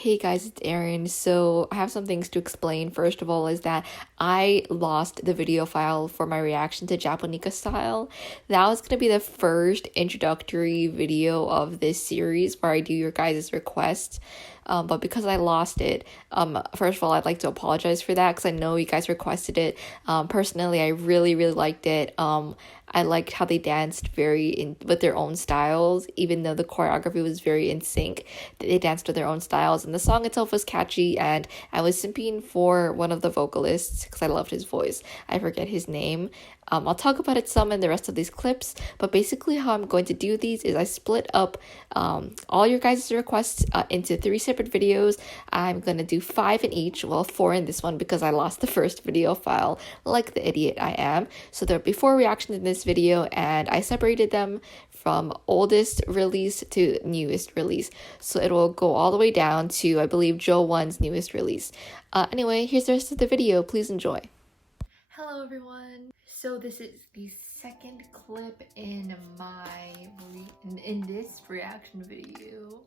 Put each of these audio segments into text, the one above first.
Hey guys, it's Erin. So I have some things to explain. First of all, is that I lost the video file for my reaction to Japonica style. That was gonna be the first introductory video of this series where I do your guys' requests. But because I lost it, first of all, I'd like to apologize for that because I know you guys requested it. Personally, I really, really liked it. I liked how they danced very in with their own styles, even though the choreography was very in sync. They danced with their own styles, and the song itself was catchy. And I was simping for one of the vocalists because I loved his voice. I forget his name. I'll talk about it some in the rest of these clips, but basically how I'm going to do these is I split up all your guys' requests into 3 separate videos. I'm going to do 5 in each, well 4 in this one because I lost the first video file like the idiot I am. So there'll be 4 reactions in this video, and I separated them from oldest release to newest release. So it will go all the way down to, I believe, Joe 1's newest release. Anyway, here's the rest of the video. Please enjoy. Hello everyone. So this is the second clip in in this reaction video,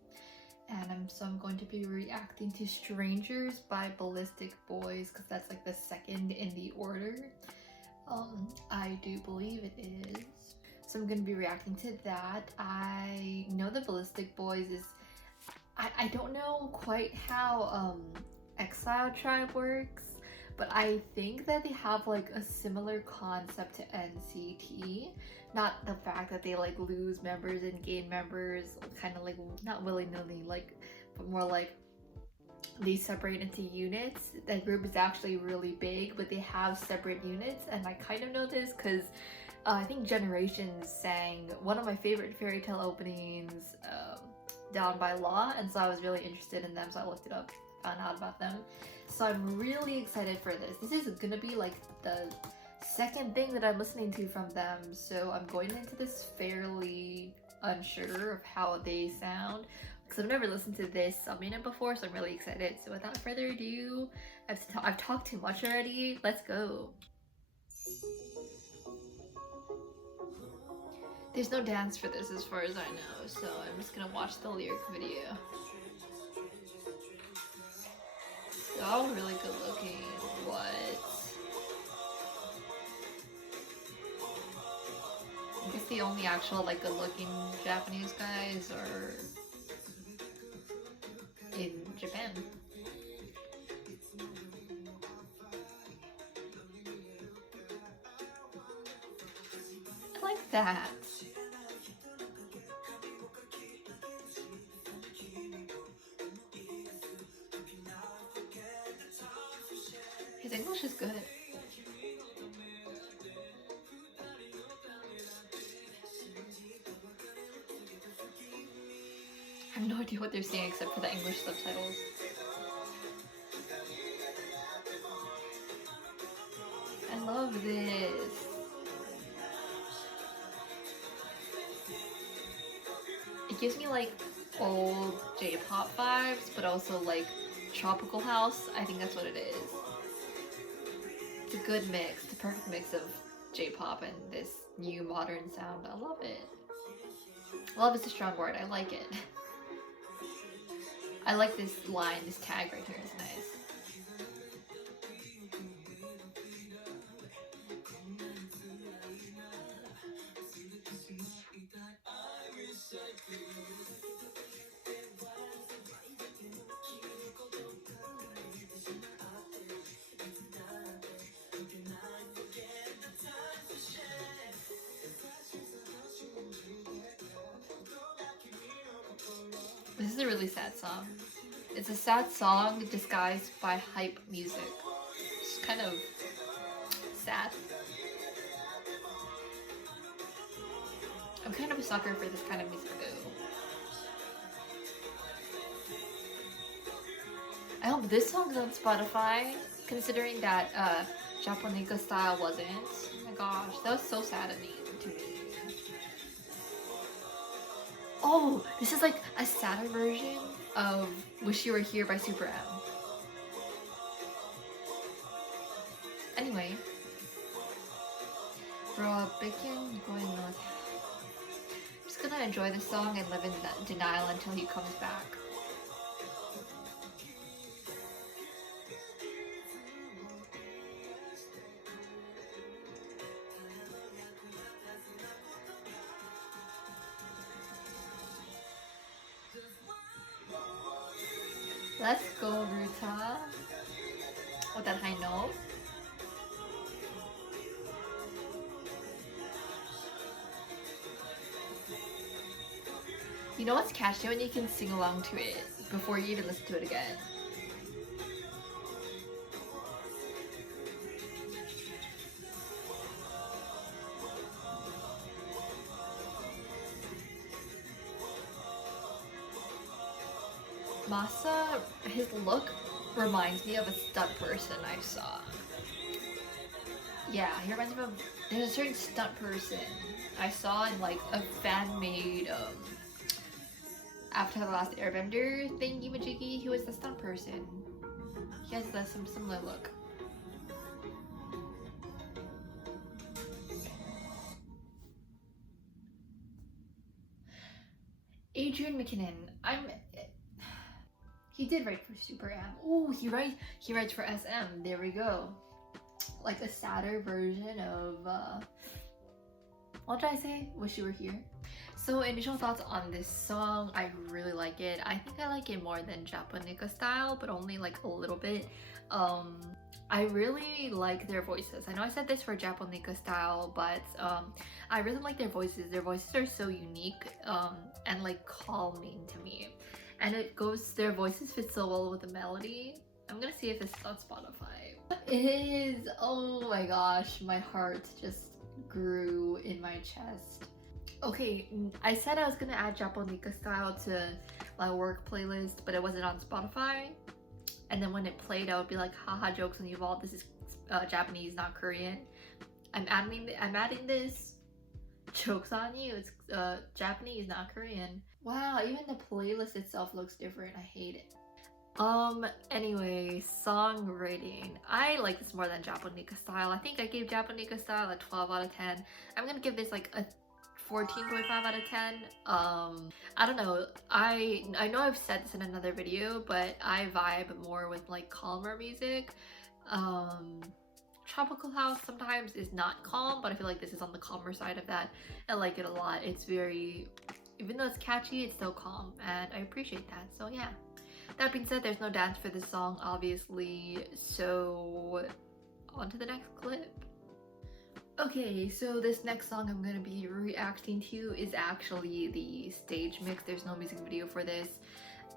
and I'm going to be reacting to Strangers by Ballistic Boys because that's like the second in the order. I do believe it is. So I'm gonna be reacting to that. I know the Ballistic Boys is I don't know quite how Exile Tribe works, but I think that they have like a similar concept to NCT. Not the fact that they like lose members and gain members kind of like not willy-nilly, like, but more like they separate into units. That group is actually really big, but they have separate units, and I kind of know this because I think Generations sang one of my favorite fairy tale openings, Down by Law, and so I was really interested in them, so I looked it up, found out about them. So I'm really excited for this. This is gonna be like the second thing that I'm listening to from them, so I'm going into this fairly unsure of how they sound because I've never listened to this subunit before, so I'm really excited. So without further ado, I've talked too much already. Let's go. There's no dance for this as far as I know, so I'm just gonna watch the lyric video. They're all really good looking. What? I guess the only actual like good looking Japanese guys are in Japan. I like that. His English is good. I have no idea what they're saying except for the English subtitles. I love this. It gives me like old J-pop vibes, but also like tropical house. I think that's what it is. It's a good mix, the perfect mix of J-pop and this new modern sound. I love it. Love is a strong word. I like it. I like this line, this tag right here is nice. This is a really sad song. It's a sad song disguised by hype music. It's kind of sad. I'm kind of a sucker for this kind of music though. I hope this song's on Spotify, considering that Japonica style wasn't. Oh my gosh, that was so sad to me. Oh, this is like a sadder version of Wish You Were Here by Super M. Anyway, bro, Bacon going north. I'm just gonna enjoy the song and live in denial until he comes back. Let's go, Ruta. With that high note. You know what's catchy? When you can sing along to it before you even listen to it again. Masa, his look reminds me of a stunt person I saw. Yeah, he reminds me of, there's a certain stunt person I saw in like a fan-made After the Last Airbender thingy majiggy. He was the stunt person. He has some similar look. Adrian McKinnon. He did write for Super M. Oh, he writes for SM. There we go. Like a sadder version of what did I say? Wish You Were Here. So initial thoughts on this song, I really like it. I think I like it more than Japonica style, but only like a little bit. I really like their voices. I know I said this for Japonica style, but I really like their voices. Their voices are so unique and like calming to me. And their voices fit so well with the melody. I'm gonna see if it's on Spotify. It is, oh my gosh, my heart just grew in my chest. Okay, I said I was gonna add Japonica style to my work playlist, but it wasn't on Spotify. And then when it played, I would be like, haha, jokes on you all, this is Japanese, not Korean. I'm adding this, jokes on you, it's Japanese, not Korean. Wow, even the playlist itself looks different. I hate it. Anyway, song rating. I like this more than Japonica style. I think I gave Japonica style a 12 out of 10. I'm gonna give this like a 14.5 out of 10. I don't know. I know I've said this in another video, but I vibe more with like calmer music. Tropical house sometimes is not calm, but I feel like this is on the calmer side of that. I like it a lot. It's very, even though it's catchy, it's still calm, and I appreciate that. So yeah. That being said, there's no dance for this song, obviously, so on to the next clip. Okay, so this next song I'm gonna be reacting to is actually the stage mix. There's no music video for this.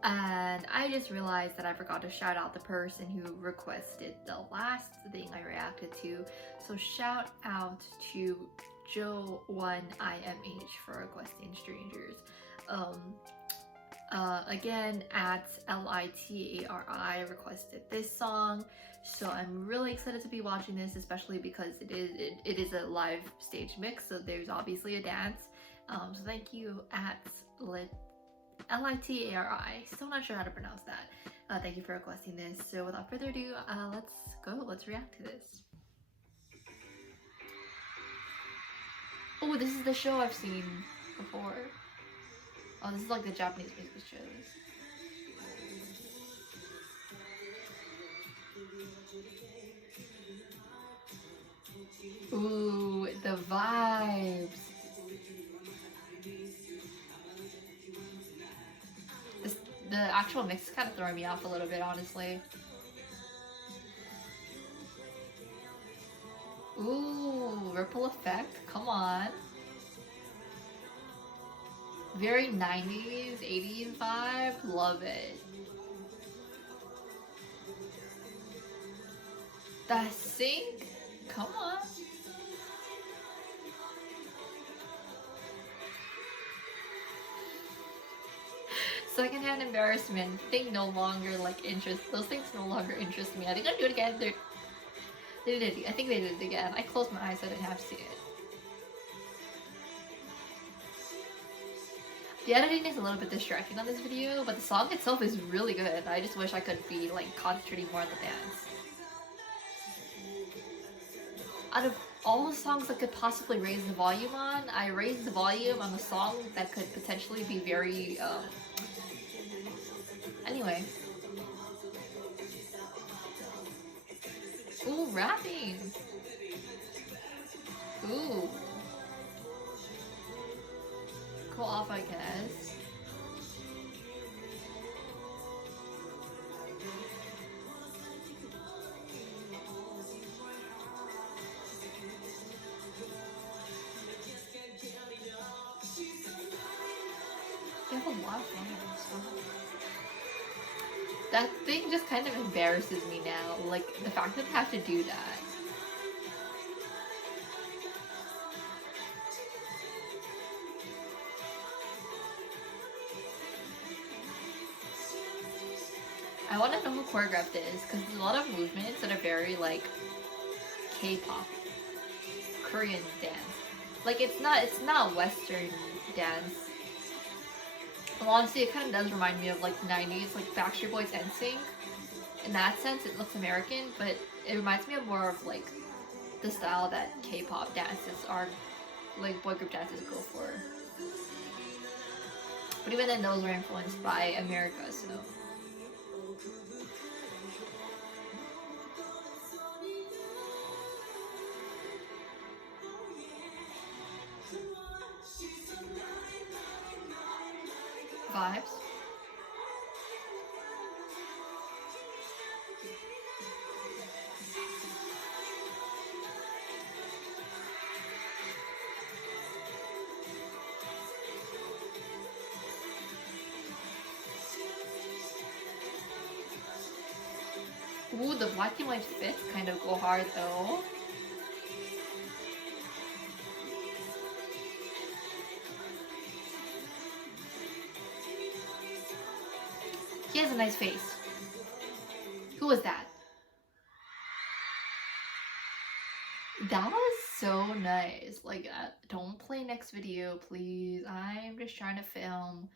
And I just realized that I forgot to shout out the person who requested the last thing I reacted to. So shout out to Joe1IMH for requesting Strangers. Again, at LITARI requested this song, so I'm really excited to be watching this, especially because it is a live stage mix, so there's obviously a dance. So thank you at LITARI. Still not sure how to pronounce that. Thank you for requesting this. So without further ado, let's react to this. Oh, this is the show I've seen before. Oh, this is like the Japanese music shows. Ooh, the vibes. The actual mix is kind of throwing me off a little bit, honestly. Ooh, ripple effect, come on. Very 90s, 80s vibe, love it. The sync, come on. Secondhand embarrassment, thing no longer like interest, those things no longer interest me. I think I'll do it again. They did it, I think they did it again. I closed my eyes so I didn't have to see it. The editing is a little bit distracting on this video, but the song itself is really good. I just wish I could be like concentrating more on the dance. Out of all the songs that could possibly raise the volume on, I raised the volume on the song that could potentially be very, anyway. Ooh, rapping! Ooh. Cool off, I guess. That thing just kind of embarrasses me now, like the fact that I have to do that. I want to know who choreographed this, because there's a lot of movements that are very like K-pop, Korean dance. Like it's not Western dance. Well, honestly, it kind of does remind me of like 90s, like Backstreet Boys NSYNC. In that sense, it looks American, but it reminds me of more of like the style that K-pop dances are, like boy group dances go for. But even then, those were influenced by America, so. Vibes. Ooh, the black and white fits kind of go hard though. He has a nice face. Who was that? That was so nice. Like, don't play next video, please. I'm just trying to film.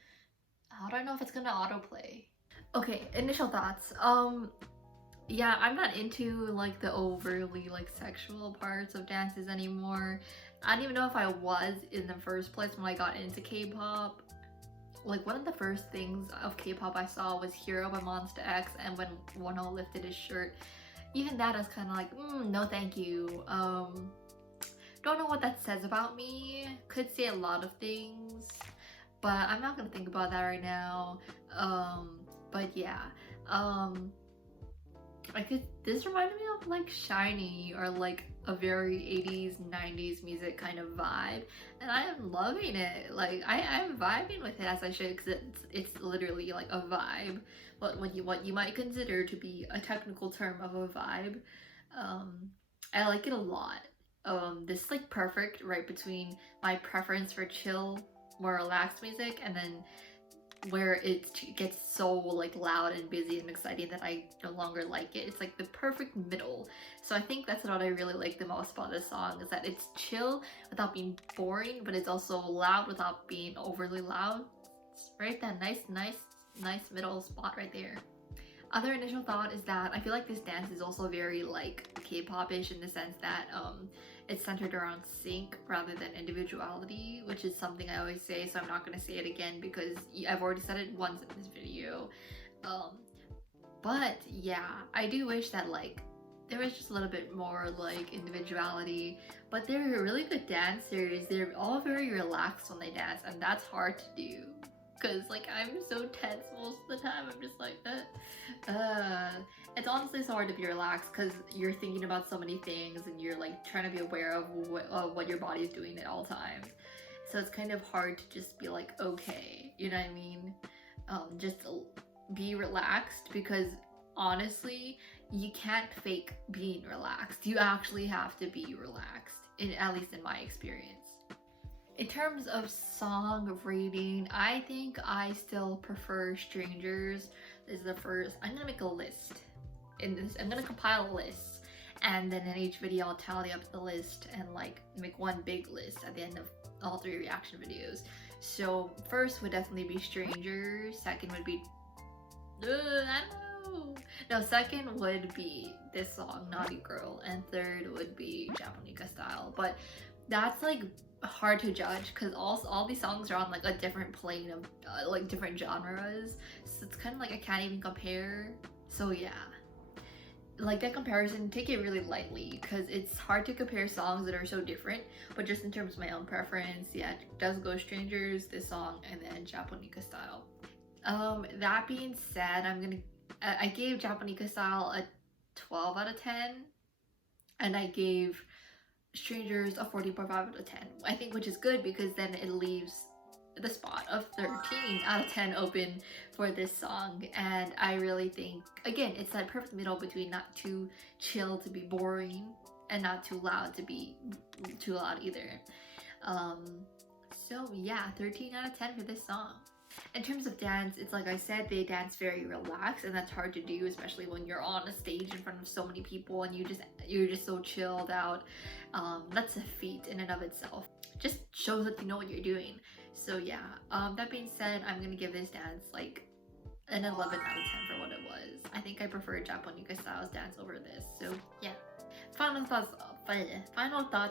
How do I know if it's gonna autoplay? Okay, initial thoughts. Yeah, I'm not into like the overly like sexual parts of dances anymore. I don't even know if I was in the first place when I got into K-pop. Like one of the first things of K-pop I saw was Hero by Monsta X, and when Wonho lifted his shirt, even that is kind of like, no thank you. Don't know what that says about me. Could say a lot of things, but I'm not gonna think about that right now. But yeah, this reminded me of like Shiny, or like a very 80s 90s music kind of vibe, and I am loving it. Like I'm vibing with it as I should, because it's literally like a vibe, but what you might consider to be a technical term of a vibe. I like it a lot. This is like perfect right between my preference for chill, more relaxed music, and then where it gets so like loud and busy and exciting that I no longer like it. It's like the perfect middle. So I think that's what I really like the most about this song, is that it's chill without being boring, but it's also loud without being overly loud. It's right, that nice middle spot right there. Other initial thought is that I feel like this dance is also very like K-pop-ish, in the sense that it's centered around sync rather than individuality, which is something I always say, so I'm not going to say it again because I've already said it once in this video. But yeah, I do wish that like there was just a little bit more like individuality, but they're really good dancers. They're all very relaxed when they dance, and that's hard to do. Cause like I'm so tense most of the time. I'm just like, it's honestly so hard to be relaxed because you're thinking about so many things, and you're like trying to be aware of what your body is doing at all times. So it's kind of hard to just be like, okay, you know what I mean? Just be relaxed, because honestly, you can't fake being relaxed. You actually have to be relaxed, at least in my experience. In terms of song rating, I think I still prefer Strangers. This is the first. I'm gonna make a list. I'm gonna compile a list, and then in each video I'll tally up the list and like make one big list at the end of all 3 reaction videos. So first would definitely be Strangers. Second would be, I don't know. No, second would be this song, Naughty Girl, and third would be Japonica Style. But that's like hard to judge because all these songs are on like a different plane of like different genres, so it's kind of like I can't even compare. So yeah, like that comparison, take it really lightly because it's hard to compare songs that are so different. But just in terms of my own preference, yeah, it does go Strangers, this song, and then Japonica Style. That being said, I gave Japonica Style a 12 out of 10, and I gave Strangers a 14.5 out of 10. I think, which is good, because then it leaves the spot of 13 out of 10 open for this song, and I really think, again, it's that perfect middle between not too chill to be boring and not too loud to be too loud either. So yeah, 13 out of 10 for this song. In terms of dance, it's like I said, they dance very relaxed, and that's hard to do, especially when you're on a stage in front of so many people and you're just so chilled out. That's a feat in and of itself. Just shows that you know what you're doing. So yeah, that being said, I'm gonna give this dance like an 11 out of 10 for what it was. I think I prefer Japonica Style's dance over this. So yeah. Final thoughts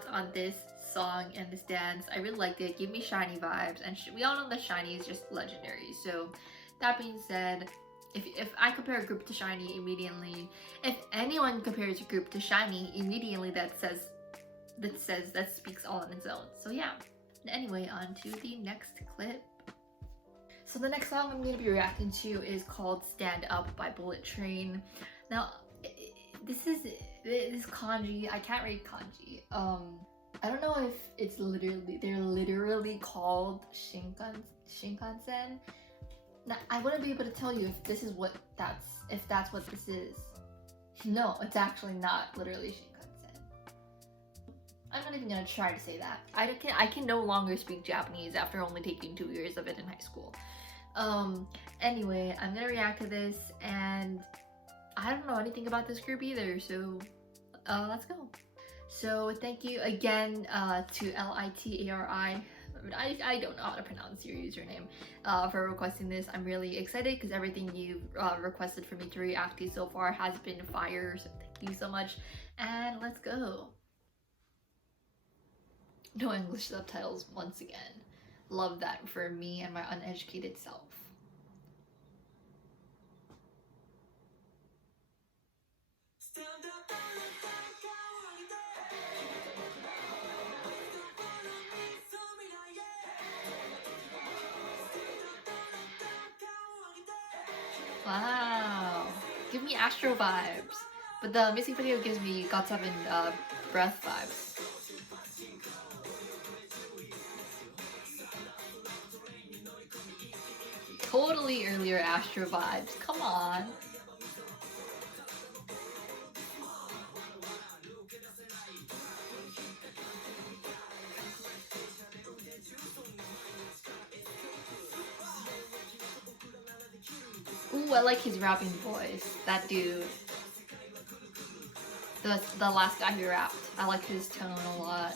on this song and this dance. I really liked it. Give me SHINee vibes, and we all know that SHINee is just legendary. So that being said, if I compare a group to SHINee immediately, if anyone compares a group to SHINee immediately, that speaks all on its own. So yeah. Anyway, on to the next clip. So the next song I'm going to be reacting to is called Stand Up by Bullet Train. Now, this kanji, I can't read kanji. I don't know if they're literally called Shinkansen. Now, I wouldn't be able to tell you if this is what that's what this is. No, it's actually not literally Shinkansen. I'm not even gonna try to say that. I can no longer speak Japanese after only taking 2 years of it in high school. Anyway, I'm gonna react to this, and I don't know anything about this group either, so let's go. So thank you again to LITARI. I don't know how to pronounce your username for requesting this. I'm really excited because everything you've requested for me to react to so far has been fire, so thank you so much, and let's go. No English subtitles once again. Love that for me and my uneducated self. Wow, give me Astro vibes, but the music video gives me GOT7 Breath vibes. Totally earlier Astro vibes, come on. Ooh, I like his rapping voice. That dude. The last guy who rapped. I like his tone a lot.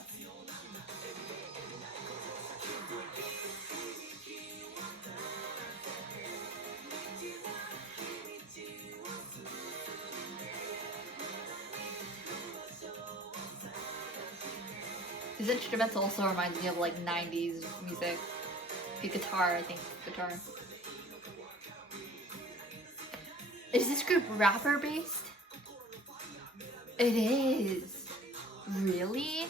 His instrumental also reminds me of like 90s music. The guitar, I think. Guitar. Is this group rapper based? It is. Really?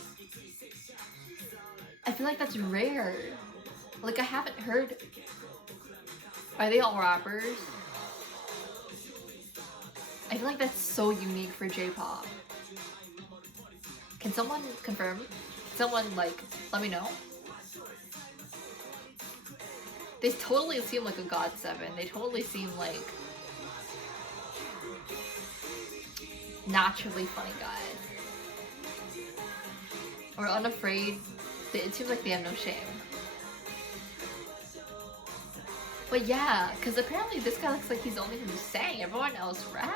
I feel like that's rare. Like, I haven't heard. Are they all rappers? I feel like that's so unique for J-pop. Can someone confirm? Someone, like, let me know. They totally seem like a GOT7. They totally seem like naturally funny guys. Or unafraid. It seems like they have no shame. But yeah, because apparently this guy looks like he's only who sang. Everyone else rapped.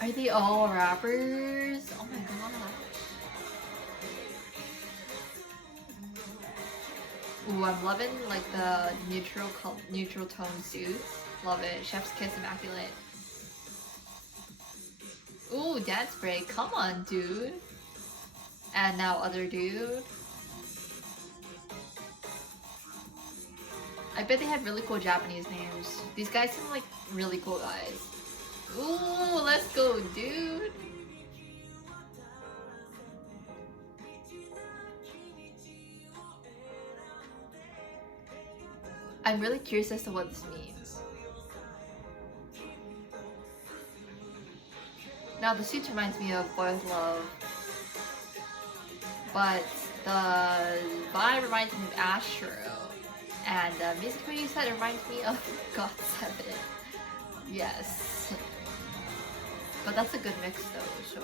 Are they all rappers? Oh my gosh. Ooh, I'm loving like the neutral tone suits. Love it. Chef's kiss, immaculate. Ooh, dance break. Come on, dude. And now other dude. I bet they have really cool Japanese names. These guys seem like really cool guys. Ooh, let's go, dude. I'm really curious as to what this means. Now the suit reminds me of Boys Love. but the vibe reminds me of Astro, and the music video you said reminds me of GOT7. Yes, but that's a good mix though, so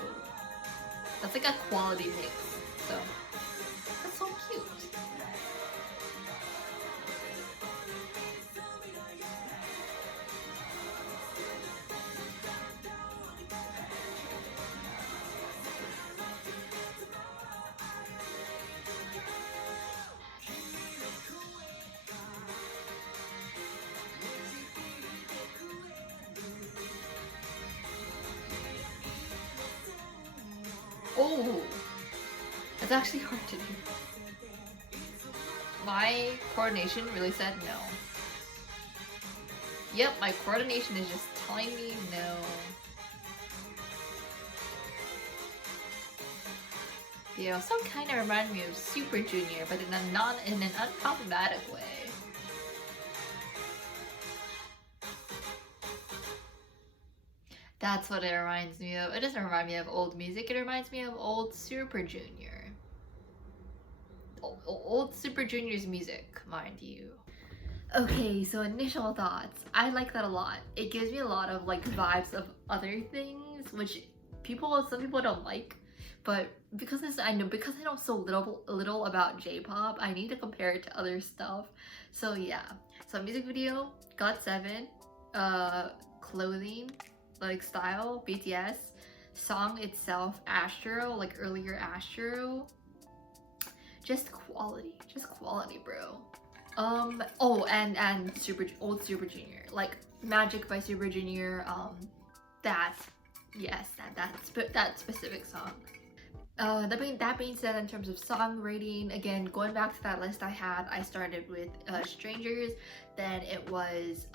that's like a quality mix, so that's so cute. Oh, it's actually hard to do. My coordination really said no. Yep, my coordination is just telling me no. They also kind of remind me of Super Junior, but in an unproblematic way. That's what it reminds me of. It doesn't remind me of old music, it reminds me of old Super Junior. Old Super Junior's music, mind you. Okay, so initial thoughts. I like that a lot. It gives me a lot of like vibes of other things, which some people don't like. But because I know so little about J-pop, I need to compare it to other stuff. So yeah. So music video, GOT7, clothing, like style, BTS, song itself, Astro, like earlier Astro. Just quality, bro. Oh, and old Super Junior, like Magic by Super Junior. That specific song. That being said, in terms of song rating, again, going back to that list I had, I started with Strangers, then it was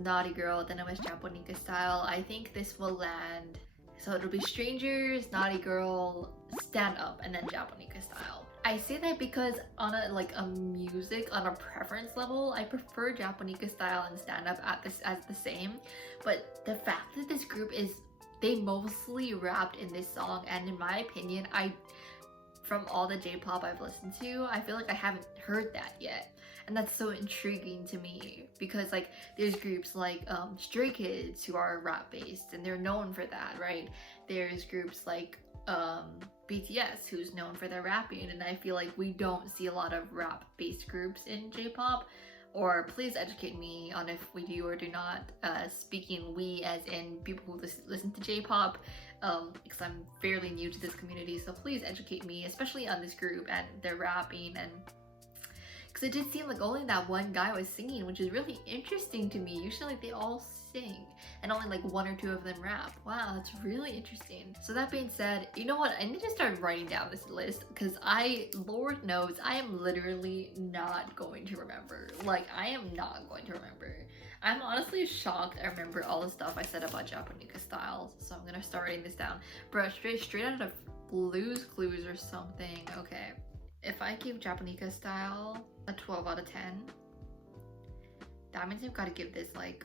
Naughty Girl, then it was Japonica Style. I think this will land, so it'll be Strangers, Naughty Girl, Stand Up, and then Japonica Style. I say that because on a preference level, I prefer Japonica Style and Stand Up as the same, but the fact that this group they mostly rapped in this song, and in my opinion, from all the J-pop I've listened to, I feel like I haven't heard that yet. And that's so intriguing to me, because like there's groups like Stray Kids who are rap based and they're known for that, right? There's groups like BTS who's known for their rapping, and I feel like we don't see a lot of rap based groups in J-pop. Or please educate me on if we do or do not, speaking we as in people who listen to J-pop, because I'm fairly new to this community, so please educate me, especially on this group and their rapping, and because it did seem like only that one guy was singing, which is really interesting to me. Usually they all sing and only like one or two of them rap. Wow, that's really interesting. So that being said, you know what, I need to start writing down this list, because Lord knows I am literally not going to remember. Like, I am not going to remember. I'm honestly shocked I remember all the stuff I said about Japonica Styles, so I'm gonna start writing this down. Bro, straight out of Blue's Clues or something. Okay, if I give Japonica Style a 12 out of 10, that means I've got to give this like,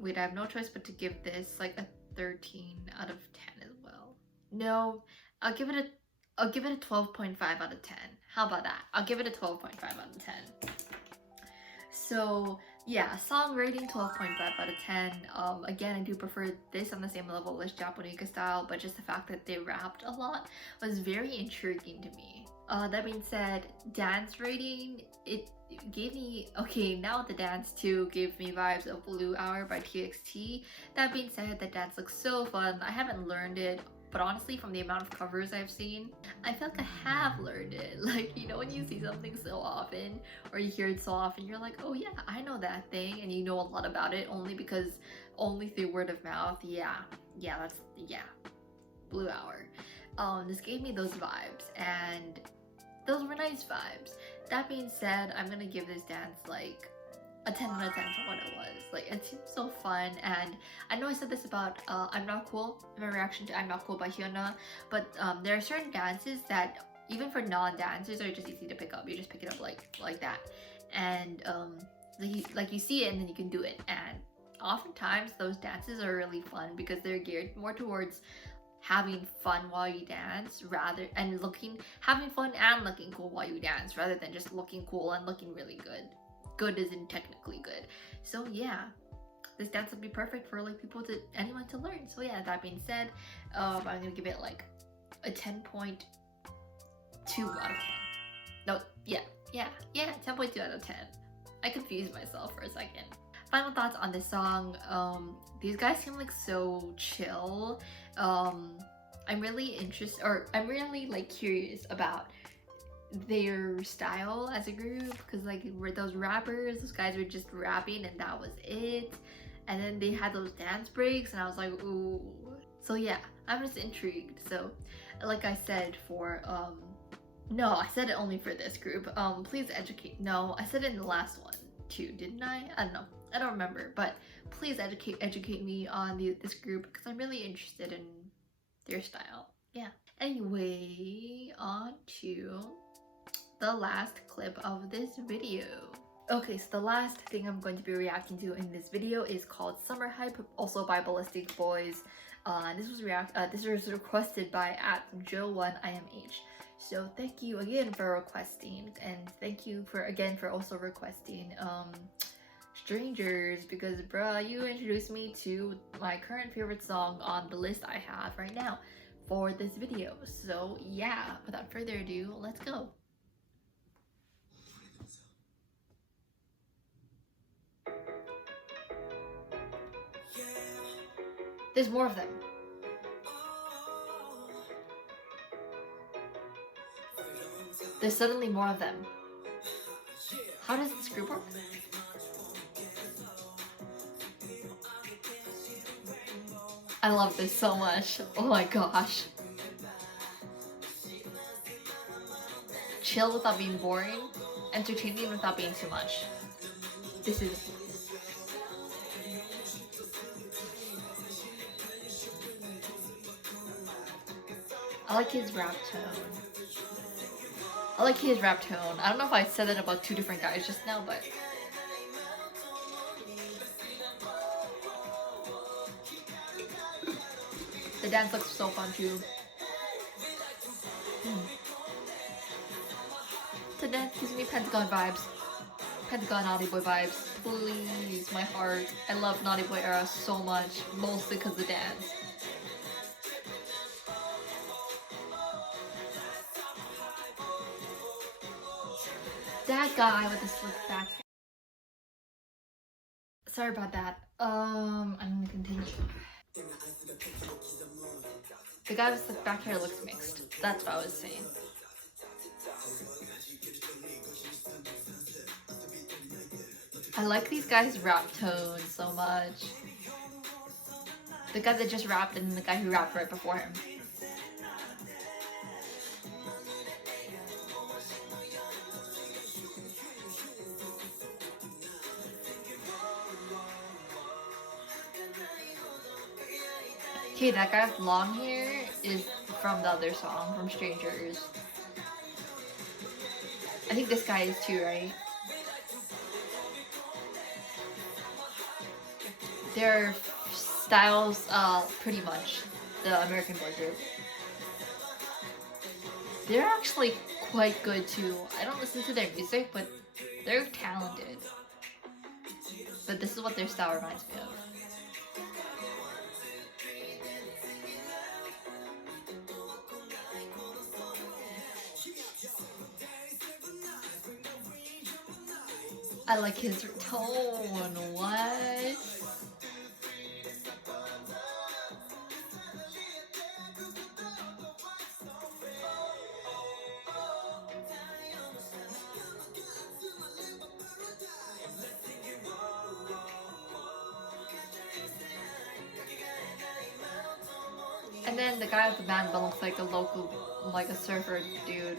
wait, I have no choice but to give this like a 13 out of 10 as well. No, I'll give it a 12.5 out of 10. How about that? I'll give it a 12.5 out of 10. So yeah, song rating 12.5 out of 10. Again, I do prefer this on the same level as Japonica Style, but just the fact that they rapped a lot was very intriguing to me. That being said, dance rating, it gave me, okay, now the dance too gave me vibes of Blue Hour by TXT. That being said, the dance looks so fun. I haven't learned it, but honestly, from the amount of covers I've seen, I feel like I have learned it. Like, you know, when you see something so often, or you hear it so often, you're like, oh yeah, I know that thing, and you know a lot about it only through word of mouth. Yeah, Blue Hour. This gave me those vibes, and those were nice vibes. That being said, I'm gonna give this dance like a 10 out of 10 for what it was. Like, it seems so fun, and I know I said this about I'm Not Cool, my reaction to I'm Not Cool by Hyuna, but there are certain dances that even for non-dancers are just easy to pick up. You just pick it up like that, and like you see it and then you can do it. And oftentimes those dances are really fun because they're geared more towards having fun while you dance having fun and looking cool while you dance rather than just looking cool and looking really good. Good isn't technically good. So yeah, this dance would be perfect for like anyone to learn. So yeah, that being said, I'm gonna give it like a 10.2 out of 10. No, yeah, 10.2 out of 10. I confused myself for a second. Final thoughts on this song. These guys seem like so chill. I'm really like curious about their style as a group, because like those guys were just rapping and that was it, and then they had those dance breaks and I was like, ooh. So yeah, I'm just intrigued. So like I said for no, I said it only for this group. Please educate. No, I said it in the last one too, didn't I? I don't know. I don't remember, but please educate me on this group because I'm really interested in their style. Yeah. Anyway, on to the last clip of this video. Okay, so the last thing I'm going to be reacting to in this video is called Summer Hype, also by Ballistic Boys. This was requested by @Joe1IMH. So thank you again for requesting, and thank you for also requesting Strangers, because bruh, you introduced me to my current favorite song on the list I have right now for this video. So yeah, without further ado, let's go. There's more of them. There's suddenly more of them. How does this group work? I love this so much. Oh my gosh. Chill without being boring, entertaining without being too much. This is... I like his rap tone. I don't know if I said that about two different guys just now, but... the dance looks so fun too. The dance gives me Pentagon vibes. Pentagon Naughty Boy vibes. Please, my heart. I love Naughty Boy era so much, mostly because of the dance. That guy with the slick back hair. Sorry about that. I'm gonna continue. The guy with slick back hair looks mixed. That's what I was saying. I like these guys' rap tones so much. The guy that just rapped and the guy who rapped right before him. Okay, that guy with long hair is from the other song, from Strangers. I think this guy is too, right? Their styles, pretty much the American boy group. They're actually quite good too. I don't listen to their music, but they're talented. But this is what their style reminds me of. I like his tone. What? And then the guy with the band looks like a surfer dude.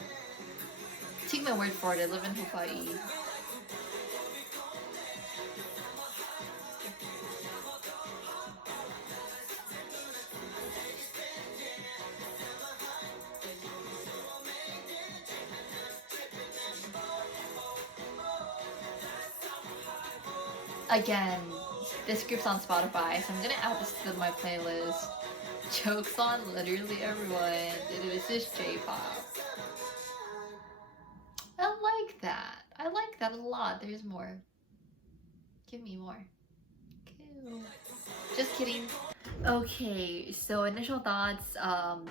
Take my word for it, I live in Hawaii. Again, this group's on Spotify, so I'm gonna add this to my playlist. Jokes on literally everyone. It is just J-pop. I like that. I like that a lot. There's more. Give me more. Cool. Just kidding. Okay, so initial thoughts.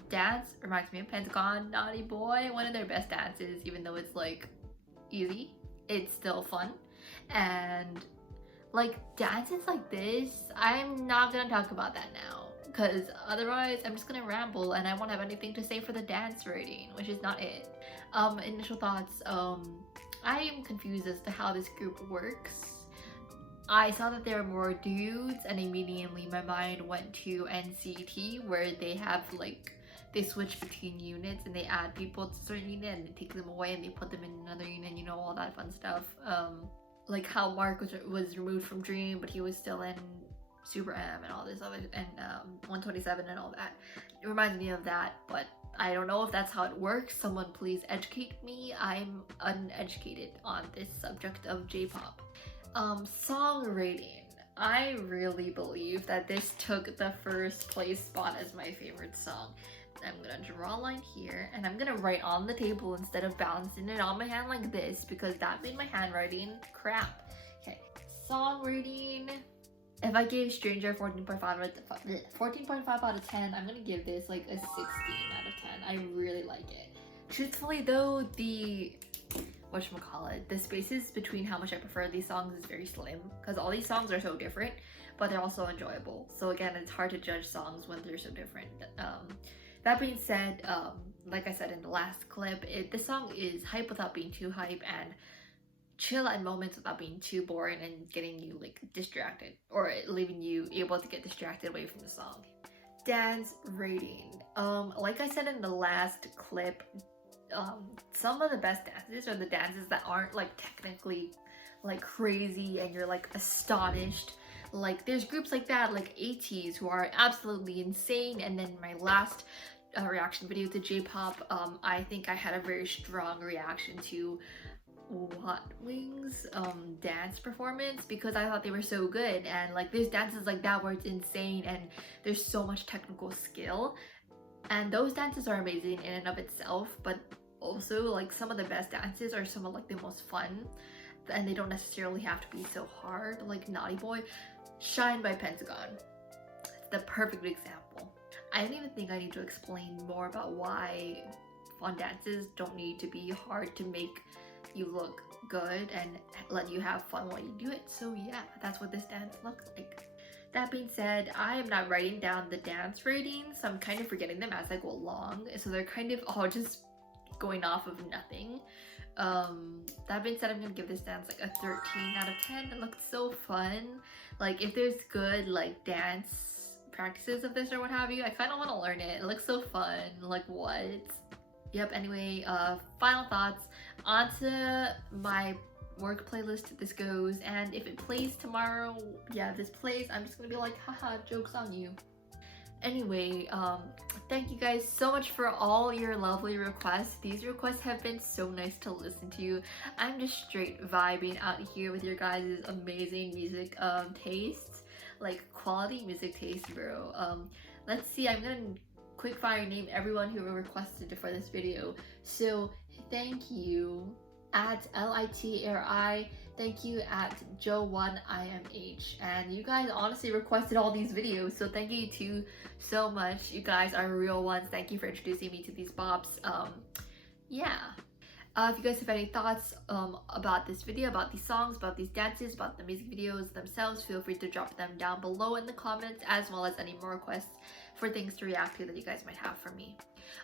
Dance reminds me of Pentagon, Naughty Boy. One of their best dances, even though it's like easy, it's still fun. And like dances like this, I'm not gonna talk about that now because otherwise I'm just gonna ramble and I won't have anything to say for the dance rating, which is not it. Initial thoughts. I am confused as to how this group works. I saw that there were more dudes and immediately my mind went to NCT where they have like they switch between units and they add people to a certain unit and they take them away and they put them in another unit, you know, all that fun stuff. Like how Mark was removed from Dream but he was still in Super M and all this other and 127 and all that. It reminds me of that, but I don't know if that's how it works. Someone please educate me. I'm uneducated on this subject of J-pop. Song rating. I really believe that this took the first place spot as my favorite song. I'm gonna draw a line here and I'm gonna write on the table instead of balancing it on my hand like this because that made my handwriting crap. Okay, song rating. If I gave Stranger 14.5 out of 10, I'm gonna give this like a 16 out of 10. I really like it. Truthfully though, the spaces between how much I prefer these songs is very slim because all these songs are so different, but they're also enjoyable. So again, it's hard to judge songs when they're so different. That being said, like I said in the last clip, the song is hype without being too hype and chill at moments without being too boring and getting you like distracted or leaving you able to get distracted away from the song. Dance rating. Like I said in the last clip, some of the best dances are the dances that aren't like technically like crazy and you're like astonished. Like there's groups like that, like ATEEZ, who are absolutely insane. And then my last reaction video to J-pop, I think I had a very strong reaction to Wing's dance performance because I thought they were so good. And like there's dances like that where it's insane and there's so much technical skill. And those dances are amazing in and of itself, but also like some of the best dances are some of like the most fun and they don't necessarily have to be so hard. Like Naughty Boy, Shine by Pentagon. It's the perfect example. I don't even think I need to explain more about why fun dances don't need to be hard to make you look good and let you have fun while you do it. So yeah, that's what this dance looks like. That being said, I am not writing down the dance ratings. So I'm kind of forgetting them as I go along. So they're kind of all just going off of nothing. That being said, I'm gonna give this dance like a 13 out of 10. It looks so fun. Like if there's good like dance practices of this or what have you, I kind of want to learn it. It looks so fun. Like what? Yep, anyway, final thoughts. Onto my work playlist this goes, and if it plays tomorrow, yeah, if this plays, I'm just gonna be like, haha, joke's on you. Anyway, thank you guys so much for all your lovely requests. These requests have been so nice to listen to. I'm just straight vibing out here with your guys' amazing music tastes, like quality music taste, bro. Let's see, I'm gonna quick fire name everyone who requested for this video. So thank you at LITRI, thank you at Joe1IMH, and you guys honestly requested all these videos, so thank you too so much. You guys are real ones. Thank you for introducing me to these bops. Yeah. If you guys have any thoughts about this video, about these songs, about these dances, about the music videos themselves, feel free to drop them down below in the comments, as well as any more requests for things to react to that you guys might have from me.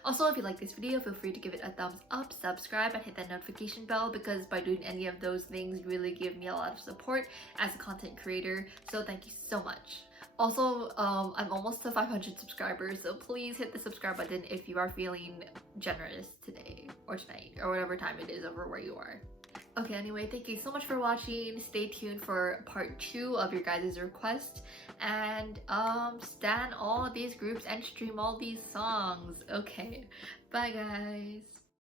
Also, if you like this video, feel free to give it a thumbs up, subscribe, and hit that notification bell, because by doing any of those things really give me a lot of support as a content creator, so thank you so much. Also, I'm almost to 500 subscribers, so please hit the subscribe button if you are feeling generous today or tonight or whatever time it is over where you are. Okay, anyway, thank you so much for watching. Stay tuned for part 2 of your guys' request, and stan all these groups and stream all these songs. Okay, bye guys.